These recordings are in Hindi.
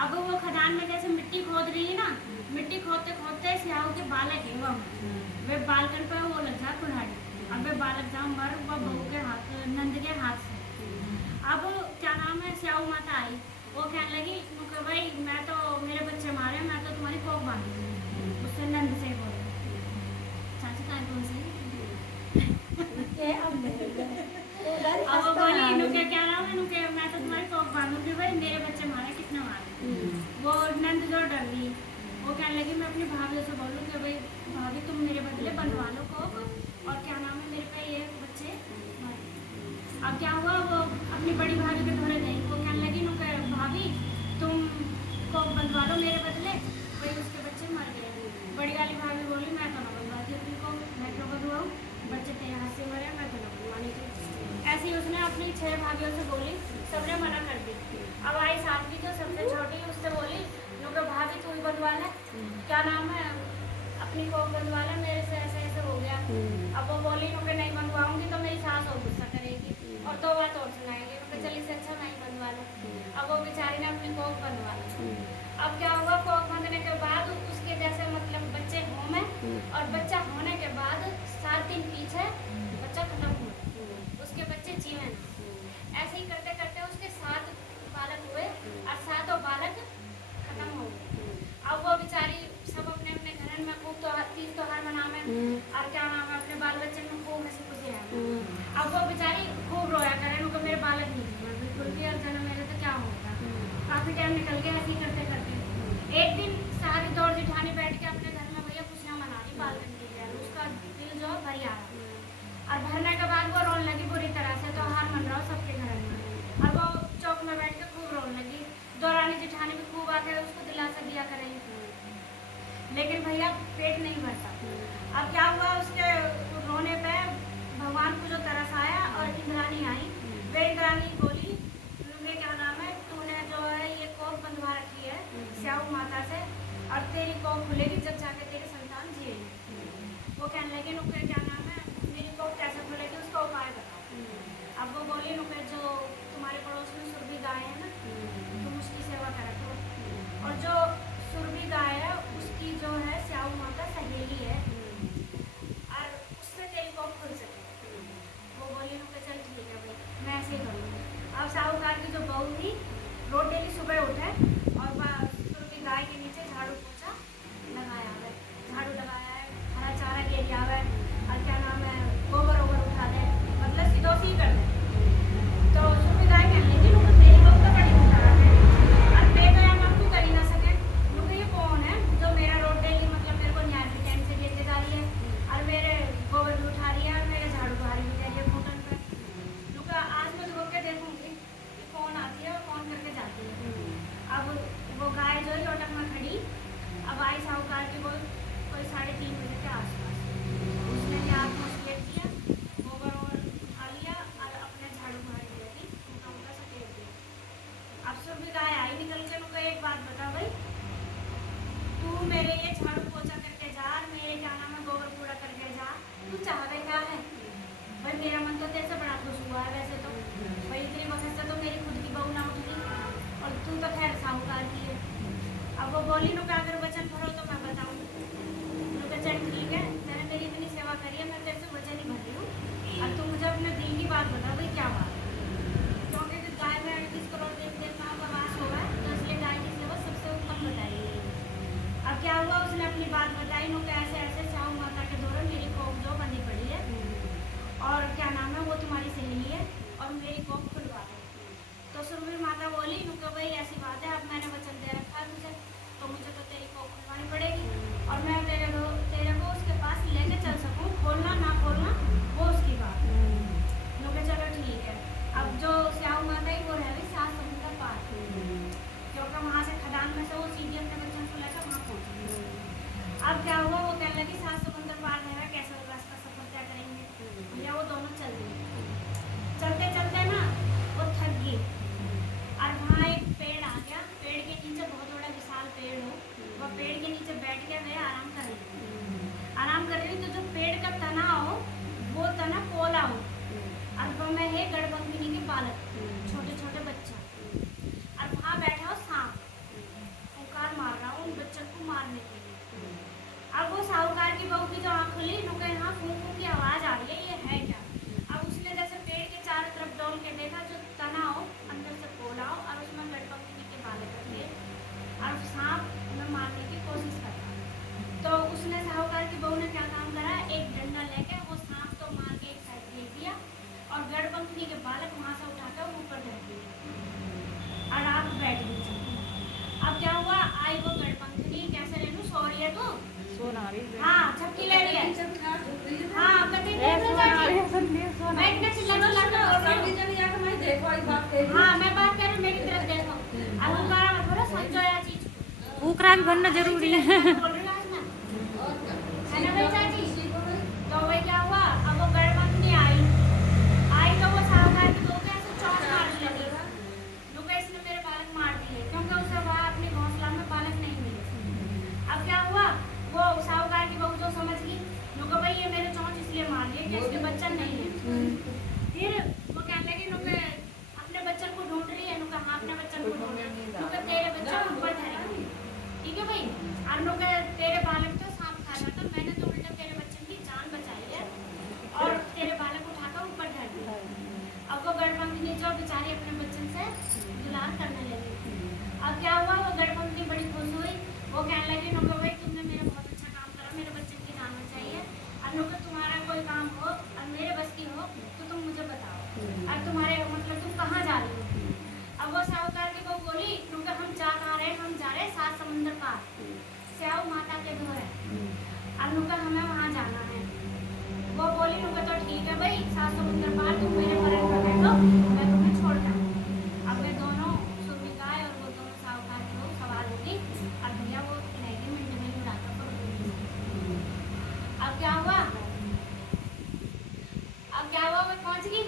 अब वो खदान में जैसे मिट्टी खोद रही है ना, मिट्टी खोदते खोदते स्याहू के बालक है वो वे बालकन पे वो लग जा कुल्हाड़ी। अब वे बालक जा मर वो बहू के हाथ नंद के हाथ से। अब क्या नाम है स्याहू माता आई, वो कहने लगी कि भाई मैं तो मेरे बच्चे मारे, मैं तो तुम्हारी कोख बांधी। उससे नंद से बोले चाची का कौन सी अब वो बोली इनके क्या नाम है इनके मैं तो तुम्हारी कोख बांधूंगी भाई, मेरे बच्चे मारे कितने मारे। वो नंद जो डर गई, वो कहने लगी मैं अपनी भाभी से बोलूँ कि भाई भाभी तुम मेरे बदले बनवा लो कोख, और क्या नाम है मेरे पे ये बच्चे मारे। अब क्या हुआ, वो अपनी बड़ी भाभी के धोरे गई, वो कहने लगी उनके भाभी तुम कोख बनवा लो मेरे बदले, भाई उसके बच्चे मर गए। बड़ी वाली भाभी बोली मैं तो ना बनवाती अपनी कोख, मैं क्यों बनवाऊँ, बच्चे तेरे हाथ से मरे, मैं तो ना बनवानी थी। ऐसे ही उसने अपनी 6 भाभियों से बोली, सबने मना कर दी। अब आई सातवीं जो सबसे छोटी, उससे बोली नुके भाभी तू ही बनवा ले, क्या नाम है अपनी कोख बनवा ले, मेरे से ऐसे ऐसे हो गया। अब वो बोली नुके नहीं बनवाऊंगी तो मेरी सास और गुस्सा करेगी और 2 बात और सुनाएगी, नुके चली से अच्छा नहीं बनवा लो। अब वो बेचारी ने अपनी कोख बनवा ली। अब क्या हुआ, कोख बांधने के बाद उसके जैसे मतलब बच्चे हों और बच्चा होने के बाद 7 दिन पीछे बच्चा खत्म हुआ, उसके बच्चे जीवे ना। ऐसे ही करते करते उसके 7 बालक हुए और 7 बालक खत्म हो गए। अब वो बेचारी सब अपने अपने घर में खूब तीज त्योहार मनावे और क्या नाम है अपने बाल बच्चे में खूब हंसी खुशी है। अब वो बेचारी खूब रोया करे उनको मेरे बालक नहीं जीवे बिल्कुल भी, और जन्म मेरे तो क्या होगा। काफी टाइम निकल गया ऐसे ही करते करते। एक दिन सारी दौड़ जिठानी बैठ के अपने घर में भैया खुशियाँ मना रही बालकन के लिए, उसका दिल जो भरी आ रहा और भरने के बाद वो रोने लगी बुरी तरह से, त्योहार मन रहा सबके घर में। और वो चौक में बैठ के खूब रोने लगी, दौरानी जिठानी भी खूब आके उसको दिलासा दिया करेंगे, लेकिन भैया पेट नहीं भरता। अब क्या हुआ, उसके रोने पे भगवान को जो तरस आया और इंद्रानी आई। वे इंद्रानी बोली वे क्या नाम है तूने जो है ये कोख बंधवा रखी है स्याहू माता से, और तेरी कोख खुलेगी जब जाके तेरी संतान जिएगी। वो कहने लगे नुके क्या नाम है मेरी कोख कैसे खुलेगी, उसका उपाय बताओ। अब वो बोली नुके जो तुम्हारे पड़ोस में सुरभि गाय है ना, तुम उसकी सेवा करा करो, और जो सुरभि गाय है उसकी जो है स्याहू माता सहेली है और उससे तेरी कोख खुल सके। वो बोली नुके चल ठीक है भाई मैं ऐसे ही करूँगी। अब साहूकार की जो बहू थी रोज डेली सुबह उठे और सुरभि गाय के नीचे झाड़ू पोछा लगाया है, झाड़ू लगाया है, हरा चारा ले लिया है और क्या नाम है गोबर ओबर उठा दे, मतलब सिदोसी कर दे। तो सुरभि गाय कहने लगी नुके मेरी बहू तो बड़ी मुखरा है और मैं तो यहाँ आपको कर ही ना सके, नुके ये कौन है जो मेरा रोड डेली मतलब मेरे को न्याय के टाइम से लेके जा रही है और मेरे गोबर भी उठा रही है और मेरे झाड़ू बुहारी भी दे रही है घूटन पे। नुका आज मैं धो के देखूंगी कि कौन आती है और कौन करके जाती है। अब वो गाय जो है लोटक में खड़ी, अब आई साहूकार की कोई 3:30 बजे के आसपास, उसने हाथ में स्लेट दिया, गोबर और उठा लिया और अपने झाड़ू बुहारी दे दी, उनका सफेद दिया। अब सुरभि गाय आई निकल के उनको एक बात बता भाई, तू मेरे ये झाड़ू पोछा करके जा, मेरे क्या नाम है गोबर कूड़ा करके जा, तू चाहवे क्या है भाई, मेरा मन तो तेरे से बड़ा खुश हुआ है वैसे तो भाई, इतनी वक्त से तो मेरी खुद की बहू ना उठी और तू तो खैर साहूकार की है। अब वो बोली नुका अगर वचन भरो तो मैं बताऊँ, नुका चल ठीक है मैंने मेरी इतनी सेवा करी है मैं तेरे से वचन ही भर टुकड़ा भी भरना जरूरी है। बोल रही हूँ आज मैं, है ना भाई चाची? तो भाई क्या हुआ, अब वो गड़बंदी आई तो वो साहूकार की बहू ऐसे चौंच मारने लगी। नुका इसने मेरे बालक मार दिए क्योंकि उसे वहाँ अपने घोंसला में बालक नहीं मिले। अब क्या हुआ, वो साहूकार की बहू जो समझ गई, नुका भाई ये मेरे चौंच इसलिए मार दिए कि इसके बच्चा नहीं है। फिर वो कहने लगी नुका अपने बच्चन को ढूंढ रही है। नुका हाँ अपने बच्चन को ढूंढ रही है। नुका तेरे बच्चा ऊपर धरेगी, ठीक है भाई? और नुका तेरे बालक तो सांप खा रहा था, मैंने तो उल्टा तेरे बच्चन की जान बचाई है और तेरे बालक उठाकर ऊपर धर दिया। अब वो गढ़पंखनी जो बेचारी अपने बच्चन से दुलार करने लगी। अब क्या हुआ, वो गढ़पंखनी बड़ी खुश हुई। वो कहने लगी नुका भाई तुमने मेरा बहुत अच्छा काम करा, मेरे बच्चन की जान बचाई है। अब नुका तुम्हारा कोई काम हो और मेरे बस की हो तो तुम मुझे बताओ, और तुम्हारे मतलब तुम कहाँ जा रही हो? अब वो साहूकार की बहू बोली नुका हम जा कहाँ रहे, हम जा रहे 7 समुंदर पार स्याऊ माता के घर है, और नुका हमें वहाँ जाना है। वो बोली नुका तो ठीक है भाई, 7 समुंदर पार तुम मेरे परन पर बैठो, मैं तुम्हें छोड़ता हूँ। अब वे दोनों सुरभि गाय और वो दोनों साहूकार की बहू सवार होगी और भैया वो रहेगी मिनट में उड़ाता पर। अब क्या हुआ, वो पहुंच गई।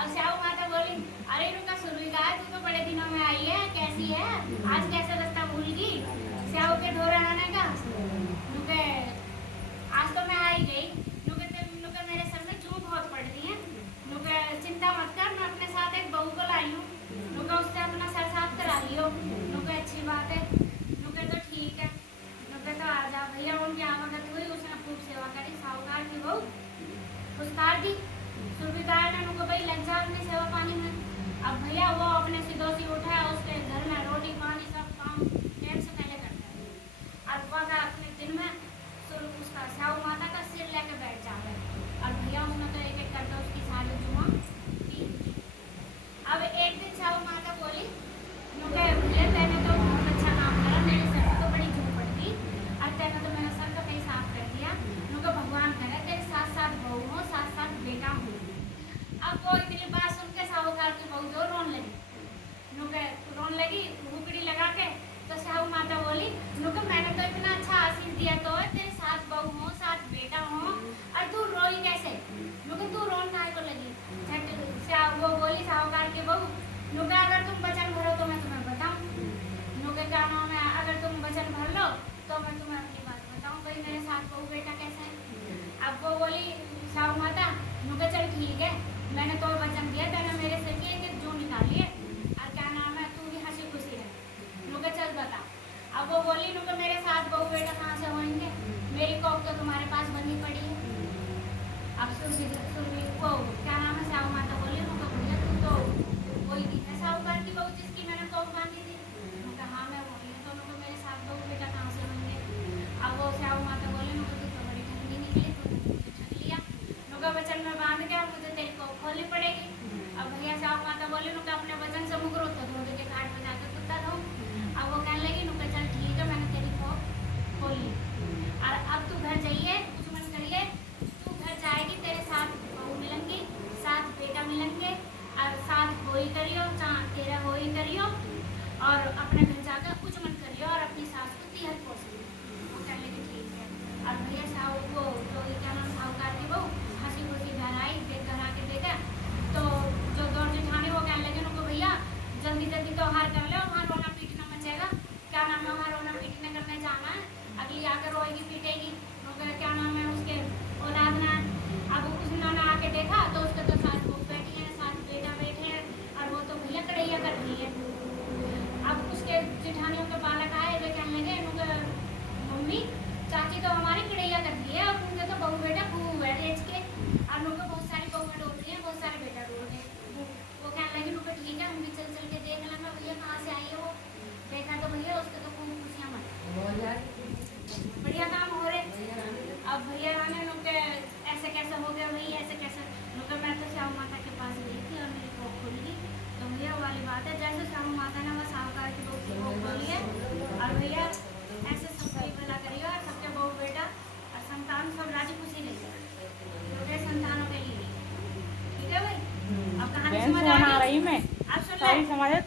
अब स्याऊ माता बोली अरे नुका सुरभि गाय तू तो बड़े दिनों में आई है, कैसी है, आज कैसे रास्ता भूल गई स्याऊ के ढोरे आने का? नुके आज तो मैं आई गई। नुके मेरे सर में चूक बहुत पड़ रही है। नुके चिंता मत कर, मैं अपने साथ एक बहू को लाई हूँ, नुके उससे अपना सर साफ करा लियो। नुके अच्छी बात है, नुके तो ठीक है, नुके तो आ जा। भैया उनकी आवागत हुई, उसने खूब सेवा करी, साहूकार की बहू पुरस्कार दी। सुरभि गाय ने नुको भाई लग जा अपनी सेवा पानी में। अब भैया वो अपने सिदोसी उठा, उसके घर में रोटी पानी सब काम टाइम से पहले करता है। और वह अपने दिन में उसका स्याऊ माता का सिर लेके बैठ जावे। और भैया उसने तो एक एक करके उसकी सारी जुआ पी। अब एक दिन स्याऊ माता बोली नुके भैया तेने तो बहुत अच्छा काम करा, मेरे सर को तो बड़ी जू पड़ गई और तेने तो मेरा सर का कहीं साफ कर दिया। नुके भगवान करे तेरे 7 बहू हो, 7 बेटा हो। अब वो इतनी बात सुन के साहूकार की बहू जो रोन लगी हुकड़ी लगा के। तो साहू माता बोली नुका मैंने तो इतना अच्छा आशीष दिया तो तेरे 7 बहू हो, 7 बेटा हो और तू रोई कैसे? नुका तू रोन काहे को लगी? वो बोली साहूकार की बहू नुका अगर तुम वचन भरो तो मैं तुम्हें बताऊं। नुका क्या नाम है, अगर तुम वचन भर लो तो मैं तुम्हें अपनी बात बताऊं भाई मेरे 7 बहू बेटा कैसे है। अब वो बोली साहू माता नुका चल ठीक है, मैंने तो वचन दिया तेने मेरे से कि एक जू निकाली है और क्या नाम है तू भी हंसी खुशी रहे। नुका चल बता। अब वो बोली नुका मेरे 7 बहू बेटा कहाँ से होंगे, मेरी कोख तो तुम्हारे पास बनी पड़ी है। अब सुरभि वो क्या नाम है साहू माता बोली नुका भैया तू तो वही थी है साहूकार की बहू जिसकी मैंने कोख बांधी थी। नुका हाँ मैं वही हूँ। तो नुका मेरे 7 बहू बेटा कहाँ से होंगे? अब वो साहू माता बोली नुका तू तो बड़ी ठंडी निकली, तू ठग लिया, नुका वचन में बांध के मुझे तेरी कोख खोलनी पड़ेगी। अब भैया साहू माता बोली नुका अपने वचन से मुकरो तो धोबी के घाट पे जाकर कुत्ता धो। अब वो कहने लगी नुका चल ठीक है मैंने तेरी कोख खोल ली और अब तू घर जाइए, कुछ मत करिए, तू घर जाएगी तेरे 7 बहू मिलेंगी, 7 बेटा मिलेंगे और 7 होई करियो, 13 होई करियो और अपने घर जाकर कुछ मत करियो और अपनी सास को 30 पोसियो। वो कहने लगी ठीक है। और भैया साहू वो जो क्या नाम साहूकार की बहू हंसी खुशी घर आई, घर आके देखा तो जो दौड़ जेठानी वो कहने लगे नुको भैया जल्दी जल्दी त्योहार कर लो, वहाँ रोना पीटना मचेगा। क्या नाम है वहाँ रोना पीटने करने जाना है, अगली आकर रोएगी पीटेगी। क्या नाम है उसके औलाद ने अब उन्होंने आके देखा तो उसके तो 7 बहू बैठी हैं, 7 बेटा बैठे हैं और वो तो भैया कढ़ैया कर रही है। अब उसके जेठानियों के बालक आए, वे कहने लगे नुका मम्मी चाची तो हमारी कढ़ैया कर रही है और उनके तो बहू बेटा खूब है रेच के और नुका बहुत सारी बहू डोल रही है, बहुत सारे बेटा डोल रहे हैं। वो कहने लगी नुका ठीक है हम भी चल चल के देख लेंगे भैया कहाँ से आई है। वो देखा तो भैया उसके तो खूब खुशियाँ मन बढ़िया काम हो रहे। अब भैया राने नुके ऐसे कैसे हो गया भाई, ऐसे कैसे? नुका मैं तो श्याम माता के पास गई थी और मेरी कोख खुल गई। तो भैया वाली बात है जैसे श्याम माता ने वह साहूकार की कोख खोली है और भैया ऐसे सबका ही भला करिए और सबके बहू बेटा और संतान सब राजी खुशी ले जाए संतानों के लिए। ठीक है भाई, अब कहानी समझ आ रही? मैं आप सुन रहे?